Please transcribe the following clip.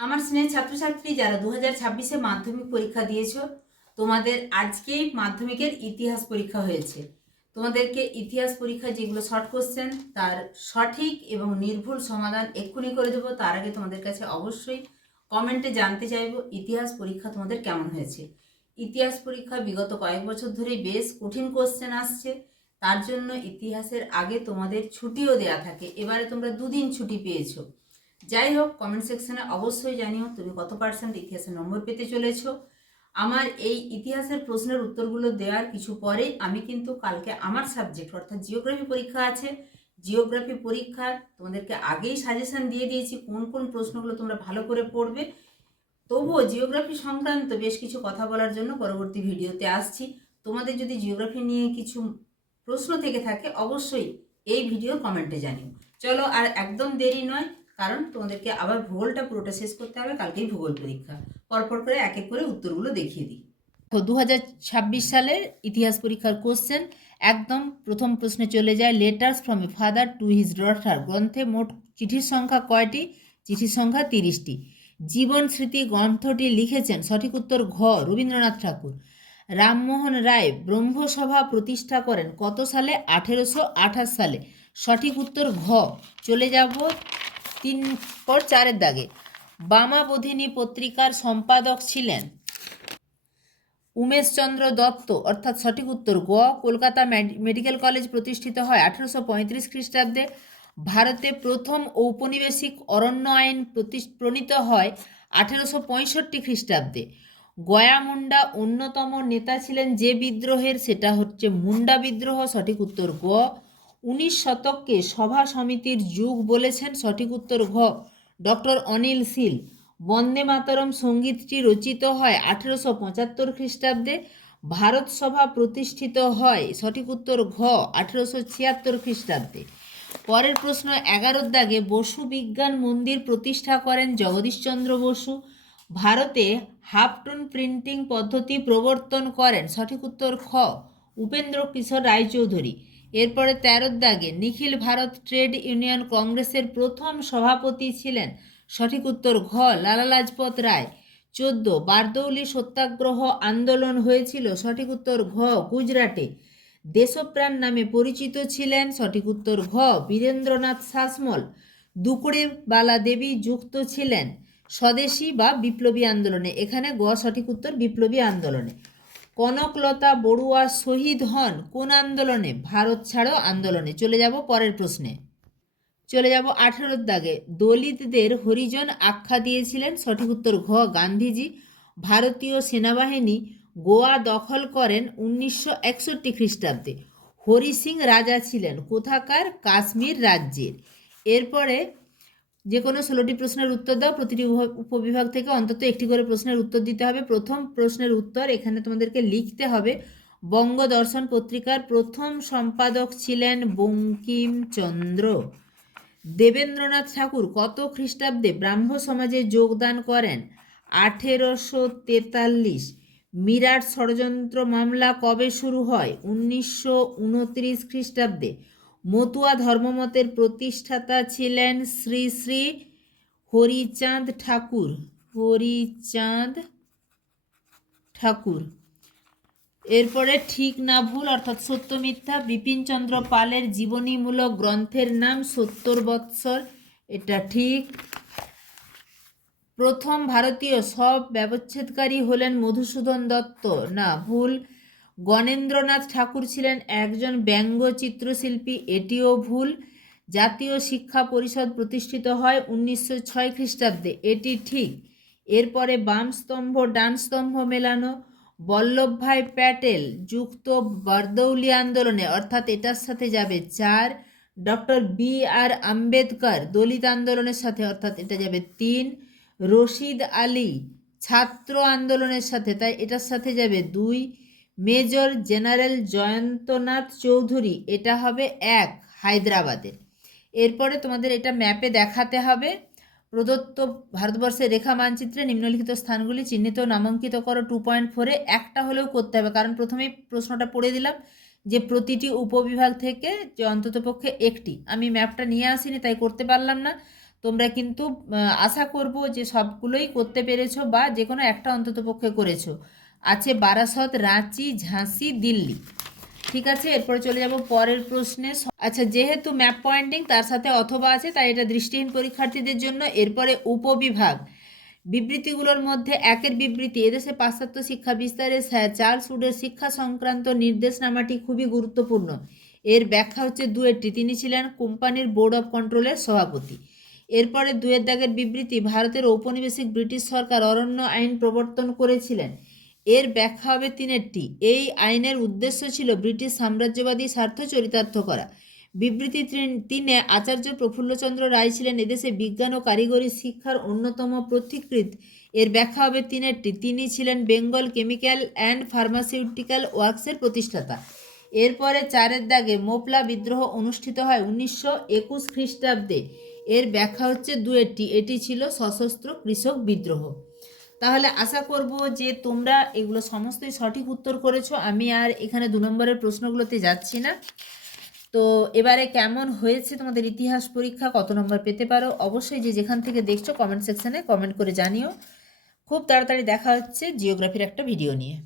আমার স্নেহের ছাত্রছাত্রী যারা 2026-এ মাধ্যমিক পরীক্ষা দিয়েছো, তোমাদের আজকেই মাধ্যমিকের ইতিহাস পরীক্ষা হয়েছে। তোমাদেরকে ইতিহাস পরীক্ষায় যেগুলো শর্ট কোশ্চেন তার সঠিক এবং নির্ভুল সমাধান এক্ষুনি করে দেবো। তার আগে তোমাদের কাছে অবশ্যই কমেন্টে জানতে চাইবো ইতিহাস পরীক্ষা তোমাদের কেমন হয়েছে। ইতিহাস পরীক্ষা বিগত কয়েক বছর ধরেই বেশ কঠিন কোশ্চেন আসছে, তার জন্য ইতিহাসের আগে তোমাদের ছুটিও দেয়া থাকে। এবারে তোমরা দুদিন ছুটি পেয়েছো। যাই হোক, কমেন্ট সেকশনে অবশ্যই জানিও তুমি কত পার্সেন্ট ইতিহাসের নম্বর পেতে চলেছ। আমার এই ইতিহাসের প্রশ্নের উত্তরগুলো দেওয়ার কিছু পরেই আমি কিন্তু কালকে আমার সাবজেক্ট অর্থাৎ জিওগ্রাফি পরীক্ষা আছে। জিওগ্রাফি পরীক্ষার তোমাদেরকে আগেই সাজেশন দিয়ে দিয়েছি কোন কোন প্রশ্নগুলো তোমরা ভালো করে পড়বে। তবুও জিওগ্রাফি সংক্রান্ত বেশ কিছু কথা বলার জন্য পরবর্তী ভিডিওতে আসছি। তোমাদের যদি জিওগ্রাফি নিয়ে কিছু প্রশ্ন থেকে থাকে অবশ্যই এই ভিডিওর কমেন্টে জানিও। চলো, আর একদম দেরি নয়, কারণ তোমাদেরকে আবার ভূগোলটা পুরোটা শেষ করতে হবে, কালকেই ভূগোল পরীক্ষা। পরপর করে এক এক করে উত্তরগুলো দেখিয়ে দিই। 2026 সালের ইতিহাস পরীক্ষার কোশ্চেন একদম প্রথম প্রশ্নে চলে যায়। Letters from a father to his daughter গ্রন্থে মোট চিঠির সংখ্যা কয়টি? চিঠির সংখ্যা 30টি। জীবন স্মৃতি গ্রন্থটি লিখেছেন, সঠিক উত্তর ঘ রবীন্দ্রনাথ ঠাকুর। রামমোহন রায় ব্রহ্মসভা প্রতিষ্ঠা করেন কত সালে? 1828 সালে। সঠিক উত্তর ঘ। চলে যাব 3 পর 4-এর দাগে। বামাবোধিনী পত্রিকার সম্পাদক ছিলেন উমেশচন্দ্র দত্ত, অর্থাৎ সঠিক উত্তর গ। কলকাতা মেডিকেল কলেজ প্রতিষ্ঠিত হয় 1835 খ্রিস্টাব্দে। ভারতে প্রথম ঔপনিবেশিক অরণ্য আইন প্রণীত হয় 1865 খ্রিস্টাব্দে। গয়া মুন্ডা অন্যতম নেতা ছিলেন যে বিদ্রোহের? সেটা হচ্ছে মুন্ডা বিদ্রোহ। সঠিক উত্তর গ। 19 শতককে সভা সমিতির যুগ বলেছেন? সঠিক উত্তর ঘ ডক্টর অনিল শীল। বন্দে মাতরম সঙ্গীতটি রচিত হয় 1875 খ্রিস্টাব্দে। ভারত সভা প্রতিষ্ঠিত হয়? সঠিক উত্তর ঘ 1876 খ্রিস্টাব্দে। পরের প্রশ্ন 11-র দাগে। বসু বিজ্ঞান মন্দির প্রতিষ্ঠা করেন জগদীশচন্দ্র বসু। ভারতে হাফটোন প্রিন্টিং পদ্ধতি প্রবর্তন করেন? সঠিক উত্তর খ উপেন্দ্র কিশোর রায়চৌধুরী। এরপরে 13-র দাগে। নিখিল ভারত ট্রেড ইউনিয়ন কংগ্রেসের প্রথম সভাপতি ছিলেন? সঠিক উত্তর ঘ লালা লাজপত রায়। 14 বারদৌলি সত্যাগ্রহ আন্দোলন হয়েছিল? সঠিক উত্তর ঘ গুজরাটে। দেশপ্রাণ নামে পরিচিত ছিলেন? সঠিক উত্তর ঘ বীরেন্দ্রনাথ শাসমল। দুকুড়ে বালা দেবী যুক্ত ছিলেন স্বদেশী বা বিপ্লবী আন্দোলনে? এখানে গ সঠিক উত্তর বিপ্লবী আন্দোলনে। কনকলতা বড়ুয়া শহীদ হন কোন আন্দোলনে? ভারত ছাড়ো আন্দোলনে। চলে যাব পরের প্রশ্নে। চলে যাব 18-র দাগে। দলিতদের হরিজন আখ্যা দিয়েছিলেন? সঠিক উত্তর ঘ গান্ধীজি। ভারতীয় সেনাবাহিনী গোয়া দখল করেন 1961 খ্রিস্টাব্দে। হরি সিং রাজা ছিলেন কোথাকার? কাশ্মীর রাজ্যের। এরপরে যে কোনো 16টি প্রশ্নের উত্তর দাও। প্রতিটি উপবিভাগ থেকে অন্তত একটি করে প্রশ্নের উত্তর দিতে হবে। প্রথম প্রশ্নের উত্তর এখানে তোমাদেরকে লিখতে হবে। বঙ্গদর্শন পত্রিকার প্রথম সম্পাদক ছিলেন বঙ্কিমচন্দ্র। দেবেন্দ্রনাথ ঠাকুর কত খ্রিস্টাব্দে ব্রাহ্ম সমাজে যোগদান করেন? 1843। মিরাট ষড়যন্ত্র মামলা কবে শুরু হয়? 1929 খ্রিস্টাব্দে। মতুয়া ধর্মমতের প্রতিষ্ঠাতা ছিলেন শ্রী শ্রী হরিচাঁদ ঠাকুর। হরিচাঁদ ঠাকুর। এরপরে ঠিক না ভুল অর্থাৎ সত্য মিথ্যা। বিপিনচন্দ্র পালের জীবনীমূলক গ্রন্থের নাম 70 বৎসর। এটা ঠিক। প্রথম ভারতীয় সব ব্যবচ্ছেদকারী হলেন মধুসূদন দত্ত। না, ভুল। গণেন্দ্রনাথ ঠাকুর ছিলেন একজন ব্যঙ্গ চিত্রশিল্পী। এটিও ভুল। জাতীয় শিক্ষা পরিষদ প্রতিষ্ঠিত হয় 1906 খ্রিস্টাব্দে। এটি ঠিক। এরপরে বাম স্তম্ভ ডান স্তম্ভ মেলানো। বল্লভভাই প্যাটেল যুক্ত বারদৌলি আন্দোলনে, অর্থাৎ এটার সাথে যাবে 4। Doctor B.R.. আম্বেদকর দলিত আন্দোলনের সাথে, অর্থাৎ এটা যাবে 3। রশিদ আলী ছাত্র আন্দোলনের সাথে, তাই এটার সাথে যাবে 2। মেজর জেনারেল জয়ন্তনাথ চৌধুরী, এটা হবে 1 হায়দ্রাবাদের। এরপরে তোমাদের এটা ম্যাপে দেখাতে হবে। প্রদত্ত ভারতবর্ষের রেখা মানচিত্রে নিম্নলিখিত স্থানগুলি চিহ্নিত ও নামাঙ্কিত করো। 2.4-এ একটা হলেও করতে হবে, কারণ প্রথমেই প্রশ্নটা পড়ে দিলাম যে প্রতিটি উপবিভাগ থেকে যে অন্ততপক্ষে একটি। আমি ম্যাপটা নিয়ে আসিনি তাই করতে পারলাম না। তোমরা কিন্তু আশা করব যে সবগুলোই করতে পেরেছো বা যে কোনো একটা অন্ততপক্ষে করেছো। আছে বারাসত, রাঁচি, ঝাঁসি, দিল্লি। ঠিক আছে, এরপরে চলে যাব পরের প্রশ্নে। আচ্ছা, যেহেতু ম্যাপ পয়েন্টিং তার সাথে অথবা আছে তাই এটা দৃষ্টিহীন পরীক্ষার্থীদের জন্য। এরপরে উপবিভাগ, বিবৃতিগুলোর মধ্যে একের বিবৃতি, এদেশে পাশ্চাত্য শিক্ষা বিস্তারে স্যার চার্লস উডের শিক্ষা সংক্রান্ত নির্দেশনামাটি খুবই গুরুত্বপূর্ণ। এর ব্যাখ্যা হচ্ছে দুয়েরটি, তিনি ছিলেন কোম্পানির বোর্ড অফ কন্ট্রোলের সভাপতি। এরপরে দুয়ের দাগের বিবৃতি, ভারতের ঔপনিবেশিক ব্রিটিশ সরকার অরণ্য আইন প্রবর্তন করেছিলেন। এর ব্যাখ্যা হবে তিনেরটি, এই আইনের উদ্দেশ্য ছিল ব্রিটিশ সাম্রাজ্যবাদী স্বার্থ চরিতার্থ করা। বিবৃতি তিনে, আচার্য প্রফুল্লচন্দ্র রায় ছিলেন এদেশে বিজ্ঞান ও কারিগরি শিক্ষার অন্যতম পথিকৃৎ। এর ব্যাখ্যা হবে তিনেরটি, তিনি ছিলেন বেঙ্গল কেমিক্যাল অ্যান্ড ফার্মাসিউটিক্যাল ওয়ার্কসের প্রতিষ্ঠাতা। এরপরে চারের দাগে, মোপলা বিদ্রোহ অনুষ্ঠিত হয় 1921 খ্রিস্টাব্দে। এর ব্যাখ্যা হচ্ছে দুয়েরটি, এটি ছিল সশস্ত্র কৃষক বিদ্রোহ। তাহলে আশা করব যে তোমরা এগুলো সমস্তই সঠিক উত্তর করেছো। আমি আর এখানে 2 নম্বরের প্রশ্নগুলোতে যাচ্ছি না। তো এবারে কেমন হয়েছে তোমাদের ইতিহাস পরীক্ষা, কত নম্বর পেতে পারো, অবশ্যই যে যেখান থেকে দেখছো কমেন্ট সেকশনে কমেন্ট করে জানিও। খুব তাড়াতাড়ি দেখা হচ্ছে জিওগ্রাফির একটা ভিডিও নিয়ে।